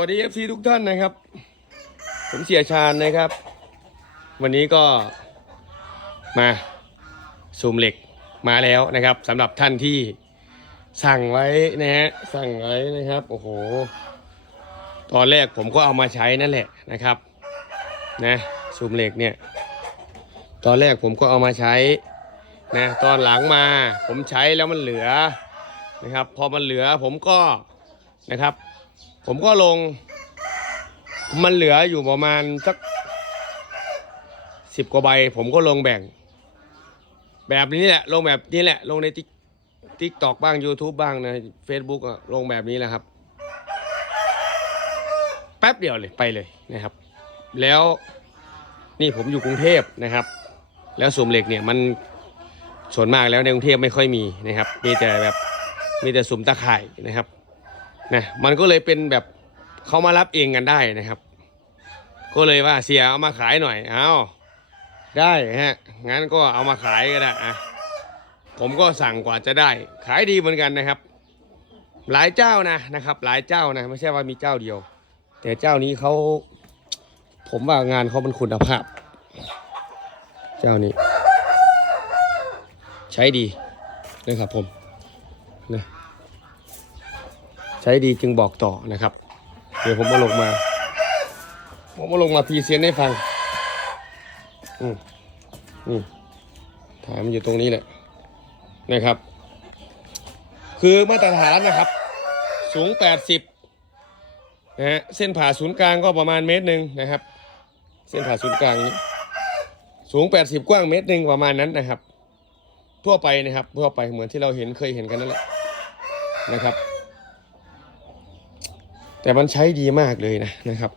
วัสดีเอฟซีทุกท่านนะครับ ผมเสียชาญนะครับ วันนี้ก็มาซูมเหล็กมาแล้วนะครับสำหรับท่านที่สั่งไว้นะฮะสั่งไว้นะครับโอ้โหตอนแรกผมก็เอามาใช้นั่นแหละนะครับนะซูมเหล็กเนี่ยตอนแรกผมก็เอามาใช้นะตอนหลังมาผมใช้แล้วมันเหลือนะครับ พอมันเหลือผมก็นะครับ ผมก็ลง มันเหลืออยู่ประมาณสักสิบกว่าใบ ผมก็ลงแบ่ง แบบนี้แหละ ลงแบบนี้แหละ ลงในติ๊กติ๊กตอกบ้าง YouTube บ้างนะ Facebook ลงแบบนี้แหละครับ แป๊บเดียวเลยไปเลยนะครับ แล้วนี่ผมอยู่กรุงเทพนะครับ แล้วสวมเหล็กเนี่ยมันส่วนมากแล้วในกรุงเทพไม่ค่อยมีนะครับ มีแต่แบบมีแต่สุ่มตะข่ายนะครับ นะมันก็เลยเป็นแบบเขามารับเองกันได้นะครับ ก็เลยว่าเสียเอามาขายหน่อยเอาได้ฮะงั้นก็เอามาขายก็ได้อะผมก็สั่งกว่าจะได้ ขายดีเหมือนกันนะครับ หลายเจ้านะนะครับ หลายเจ้านะไม่ใช่ว่ามีเจ้าเดียว แต่เจ้านี้เขาผมว่างานเขาเป็นคุณภาพ เจ้านี้ ใช้ดีนะครับผมนะ ใช้ดีจึงบอกต่อนะครับ เดี๋ยวผมมาลงมา ผมมาลงมาพีเซนต์ให้ฟังอืมนี่ถามอยู่ตรงนี้แหละนะครับ คือมาตรฐานนะครับ สูง 80นะฮะเส้นผ่าศูนย์กลางก็ประมาณเมตรหนึ่งนะครับ เส้นผ่าศูนย์กลางนี้สูง 80 กว้างเมตรหนึ่งประมาณนั้นนะครับ ทั่วไปนะครับทั่วไปเหมือนที่เราเห็นเคยเห็นกันนั่นแหละนะครับ แต่มันใช้ดีมากเลยนะนะครับ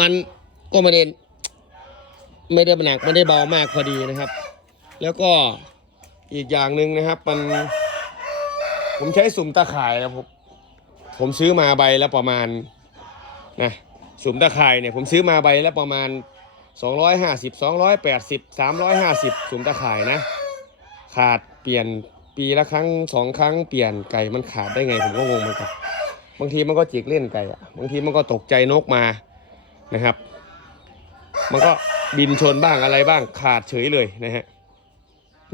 มันก็ไม่ได้ไม่ได้หนักไม่ได้เบามากพอดีนะครับ แล้วก็อีกอย่างหนึ่งนะครับ มัน ผมใช้สุ่มตะข่ายนะผมผมซื้อมาใบละประมาณนะสุ่มตะข่ายเนี่ยผมซื้อมาใบละประมาณ 250 280 350 สุ่มตะข่ายนะ ขาดเปลี่ยนปีละครั้งสองครั้งเปลี่ยนไก่มันขาดได้ไงผมก็งงเหมือนกัน บางทีมันก็จิกเล่นไก่อะบางทีมันก็ตกใจนกมานะครับ มันก็บินชนบ้างอะไรบ้างขาดเฉยเลยนะฮะ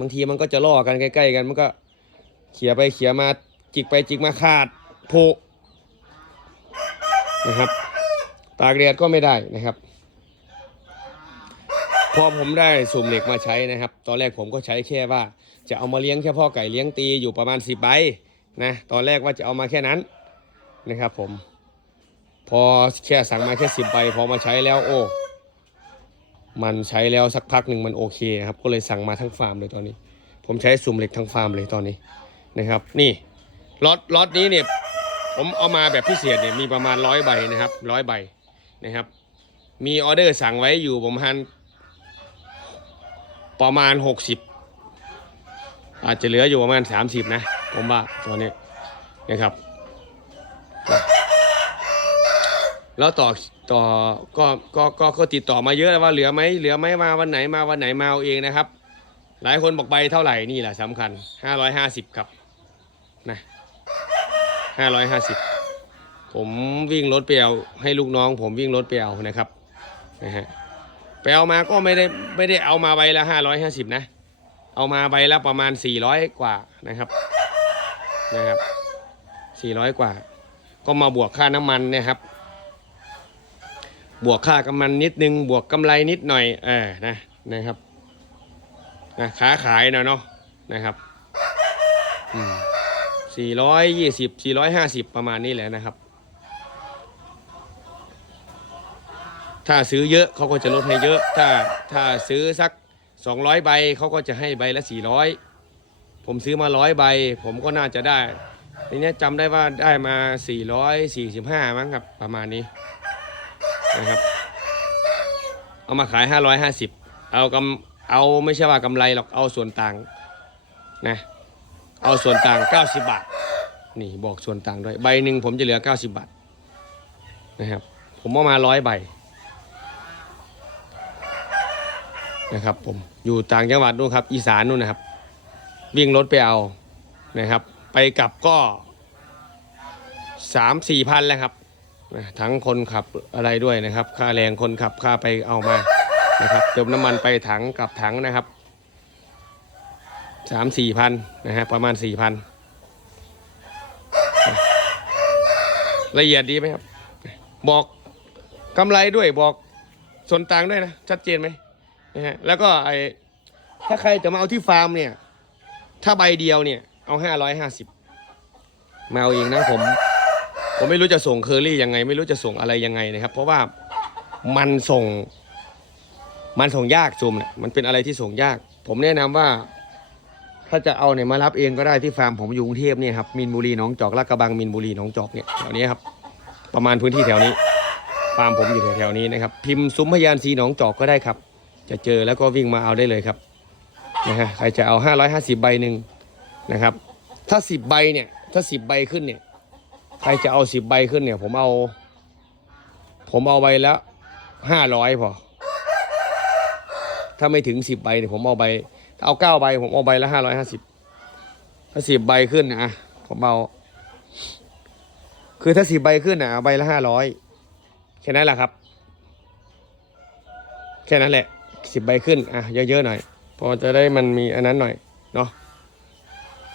บางทีมันก็จะล่อกันใกล้ ๆ กัน มันก็เขี่ยไปเขี่ยมาจิกไปจิกมาขาดโผนะครับ ตากแดดก็ไม่ได้นะครับ พอผมได้สุ่มเหล็กมาใช้นะครับ ตอนแรกผมก็ใช้แค่ว่า จะเอามาเลี้ยงแค่พ่อไก่เลี้ยงตีอยู่ประมาณสิบใบนะตอนแรกว่าจะเอามาแค่นั้น นะครับผม พอแค่สั่งมาแค่สิบใบพอมาใช้แล้วโอ้ มันใช้แล้วสักพักหนึ่งมันโอเคครับก็เลยสั่งมาทั้งฟาร์มเลยตอนนี้ ผมใช้สุ่มเหล็กทั้งฟาร์มเลยตอนนี้นะครับ นี่ล็อตล็อตนี้เนี่ยผมเอามาแบบพิเศษเนี่ยมีประมาณร้อยใบนะครับร้อยใบนะครับ มีออเดอร์สั่งไว้อยู่ประมาณประมาณ60อาจจะเหลืออยู่ประมาณ30นะ ผมว่าตอนนี้นะครับ แล้วต่อต่อก็ก็ก็ก็ติดต่อมาเยอะแล้วว่าเหลือไหมเหลือไหมมาวันไหนมาวันไหนมาเอาเองนะครับ หลายคนบอกใบเท่าไหร่นี่แหละสำคัญ550ครับนะ550ผมวิ่งรถไปเอาให้ลูกน้อง ผมวิ่งรถไปเอานะครับนะฮะไปเอามาก็ไม่ได้ไม่ได้เอามาใบละห้าร้อยห้าสิบนะ เอามาใบละประมาณสี่ร้อยกว่านะครับนะครับสี่ร้อยกว่า ก็มาบวกค่าน้ำมันนะครับ บวกค่ากำมันนิดนึง บวกกำไรนิดหน่อยเออนะนะครับนะค้าขายหน่อยเนาะนะครับสี่ร้อยยี่สิบสี่ร้อยห้าสิบประมาณนี้แหละนะครับ ถ้าซื้อเยอะเขาก็จะลดให้เยอะ ถ้าถ้าซื้อสัก200ใบเขาก็จะให้ใบละ400ผมซื้อมาร้อยใบ ผมก็น่าจะได้ ทีเนี้ยจำได้ว่าได้มา 445 มั้งครับ ประมาณนี้นะครับ เอามาขาย 550 เอากำเอาไม่ใช่ว่ากำไรหรอก เอาส่วนต่างนะเอาส่วนต่าง 90 บาท นี่บอกส่วนต่างด้วย ใบหนึ่งผมจะเหลือ 90 บาทนะครับ ผมเอามาร้อยใบนะครับผมอยู่ต่างจังหวัดนู่นครับ อีสานนู่นนะครับ วิ่งรถไปเอานะครับ ไปกลับก็สามสี่พันแล้วครับทั้งคนขับอะไรด้วยนะครับ ค่าแรงคนขับค่าไปเอามานะครับเติมน้ำมันไปถังกับถังนะครับสามสี่พันนะฮะประมาณสี่พันละเอียดดีไหมครับ บอกกำไรด้วยบอกส่วนต่างด้วยนะ ชัดเจนไหมนะฮะแล้วก็ไอถ้าใครจะมาเอาที่ฟาร์มเนี่ย ถ้าใบเดียวเนี่ย เอาห้าร้อยห้าสิบมาเอาเองนะผม ผมไม่รู้จะส่งเคอรี่ยังไง ไม่รู้จะส่งอะไรยังไงนะครับ เพราะว่ามันส่ง มันส่งยากซูมเนี่ยมันเป็นอะไรที่ส่งยาก ผมแนะนำว่า ถ้าจะเอาเนี่ยมารับเองก็ได้ที่ฟาร์มผมอยู่กรุงเทพเนี่ยครับมินบุรีหนองจอกลาดกระบังมินบุรีหนองจอกเนี่ยแถวนี้ครับ ประมาณพื้นที่แถวนี้ฟาร์มผมอยู่แถวๆนี้นะครับ พิมพ์ซุ้มพยานสีหนองจอกก็ได้ครับ จะเจอแล้วก็วิ่งมาเอาได้เลยครับนะฮะใครจะเอา 550 ใบหนึ่ง นะครับ ถ้า10ใบเนี่ย ถ้า10ใบขึ้นเนี่ย ใครจะเอา10ใบขึ้นเนี่ย ผมเอา ผมเอาใบละ500พอ ถ้าไม่ถึง10ใบเนี่ยผมเอาใบ ถ้าเอา9ใบ ผมเอาใบละ550ถ้า10ใบขึ้นนะ ผมเอา คือถ้า10ใบขึ้นนะเอาใบละ500แค่นั้นแหละครับ แค่นั้นแหละสิบใบขึ้น อะ เยอะๆหน่อย พอจะได้มันมีอันนั้นหน่อย เนาะ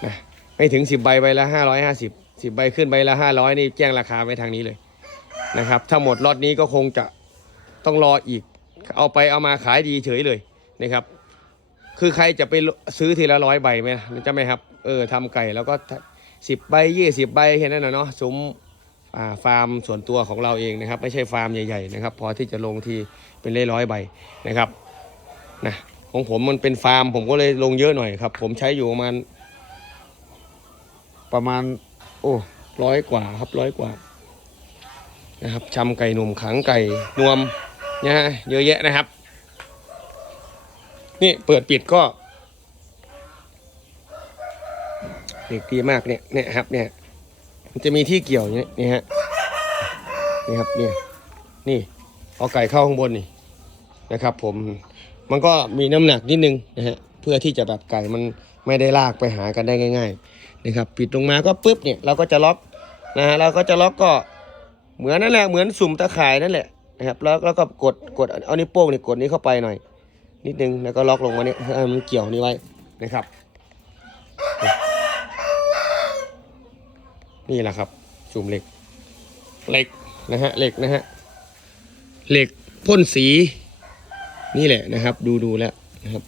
นะไม่ถึงสิบใบใบละห้าร้อยห้าสิบสิบใบขึ้นใบละห้าร้อยนี่แจ้งราคาไปทางนี้เลยนะครับ ถ้าหมดล็อตนี้ก็คงจะต้องรออีก เอาไปเอามาขายดีเฉยเลยนะครับ คือใครจะไปซื้อทีละร้อยใบไหมจะไหมครับ เออทำไก่แล้วก็สิบใบยี่สิบใบแค่นั้นนะเนาะซุ้มฟาร์มส่วนตัวของเราเองนะครับ ไม่ใช่ฟาร์มใหญ่ๆนะครับ พอที่จะลงทีเป็นร้อยใบนะครับนะของผมมันเป็นฟาร์มผมก็เลยลงเยอะหน่อยครับ ผมใช้อยู่ประมาณ ประมาณ โอ้ร้อยกว่าครับร้อยกว่า นะครับชำไก่หนุ่มขังไก่นวมนะฮะเยอะแยะนะครับ นี่เปิดปิดก็เด็กดีมากเนี่ยเนี่ยครับ เนี่ย มันจะมีที่เกี่ยวอย่างนี้นี่ฮะนี่ครับเนี่ยนี่เอาไก่เข้าข้างบนนี่นะครับ ผมมันก็มีน้ำหนักนิดนึงนะฮะเพื่อที่จะแบบไก่มันไม่ได้ลากไปหากันได้ง่าย ๆ นะครับปิดลงมาก็ปุ๊บเนี่ยเราก็จะล็อกนะฮะเราก็จะล็อกก็เหมือนนั่นแหละเหมือนสุ่มตะข่ายนั่นแหละนะครับแล้วแล้วก็กดกดเอานิ้วโป้งเนี่ยกดนี้เข้าไปหน่อย นิดนึงแล้วก็ล็อกลงมาเนี่ยให้มันเกี่ยวนี้ไว้นะครับ นี่แหละครับจุ่มเหล็กเหล็กนะฮะเหล็กนะฮะเหล็กพ่นสีนี่แหละนะครับ ดูดูแล้วนะครับ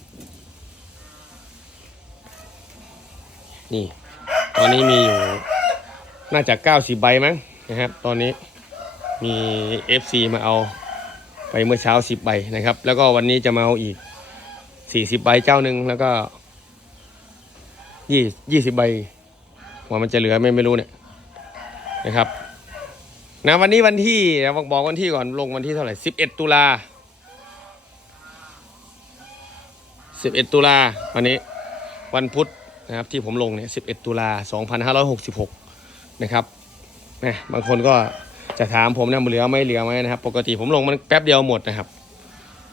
นี่ อนนี้มีอยู่น่าจะเก้าสิบใบมั้งนะครับ ตอนนี้มี FC มาเอาไปเมื่อเช้าสิบใบนะครับ แล้วก็วันนี้จะมาเอาอีกสี่สิบใบเจ้าหนึ่งแล้วก็ยี่ยี่สิบใบว่ามันจะเหลือไม่ไม่รู้เนี่ยนะครับนะวันนี้วันที่บอกบอกวันที่ก่อนลงวันที่เท่าไหร่11ตุลา11ตุลาวันนี้ วันพุธ นะครับที่ผมลงเนี่ย 11 ตุลา 2566 นะครับนะบางคนก็จะถามผมนะเหลือไม่เหลือไหมนะครับ ปกติผมลงมันแป๊บเดียวหมดนะครับ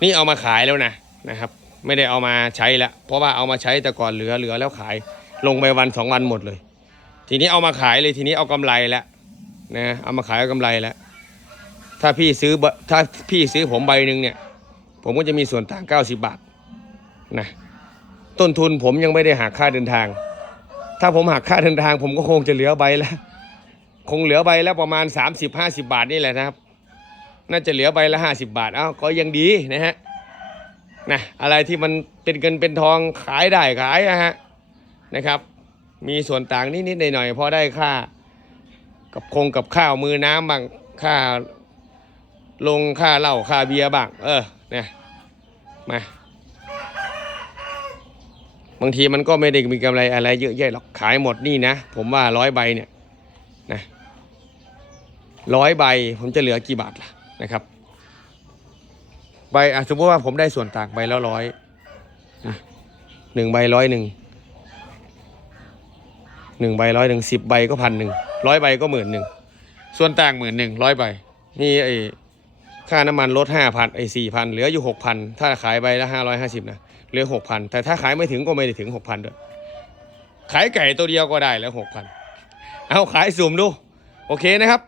นี่เอามาขายแล้วนะนะครับ ไม่ได้เอามาใช้แล้วเพราะว่าเอามาใช้แต่ก่อนเหลือเหลือแล้วขายลงไปวันสองวันหมดเลย ทีนี้เอามาขายเลยทีนี้เอากำไรแล้วนะเอามาขายเอากำไรแล้วถ้าพี่ซื้อถ้าพี่ซื้อผมใบหนึ่งเนี่ย ผมก็จะมีส่วนต่าง 90 บาทนะ ต้นทุนผมยังไม่ได้หักค่าเดินทาง ถ้าผมหักค่าเดินทาง ผมก็คงจะเหลือใบละคงเหลือใบละประมาณ 30-50 บาทนี่แหละนะครับ น่าจะเหลือใบละ 50 บาท เอ้าก็ยังดีนะฮะนะอะไรที่มันเป็นเงินเป็นทองขายได้ขายนะฮะนะครับ มีส่วนต่างนิดๆหน่อยๆพอได้ค่า กับคงกับข้าวมือน้ำบ้างค่าลงค่าเหล้าค่าเบียร์บ้าง เออเนี่ยมา บางทีมันก็ไม่ได้มีกำไรอะไรเยอะแยะหรอกขายหมดนี่นะ ผมว่าร้อยใบเนี่ยนะร้อยใบผมจะเหลือกี่บาทล่ะนะครับใบสมมติว่าผมได้ส่วนต่างใบแล้วร้อยนะหนึ่งใบร้อยหนึ่งหนึ่งใบร้อยหนึ่งสิบใบก็พันหนึ่งร้อยใบก็หมื่นหนึ่งส่วนต่างหมื่นหนึ่งร้อยใบนี่ไอ้ค่าน้ำมันลดห้าพันไอ้สี่พันเหลืออยู่หกพันถ้าขายใบละห้าร้อยห้าสิบนะ เหลือหกพันแต่ถ้าขายไม่ถึงก็ไม่ได้ถึงหกพันด้วยขายไก่ตัวเดียวก็ได้แล้วหกพันเอาขายสุ่มดู โอเคนะครับ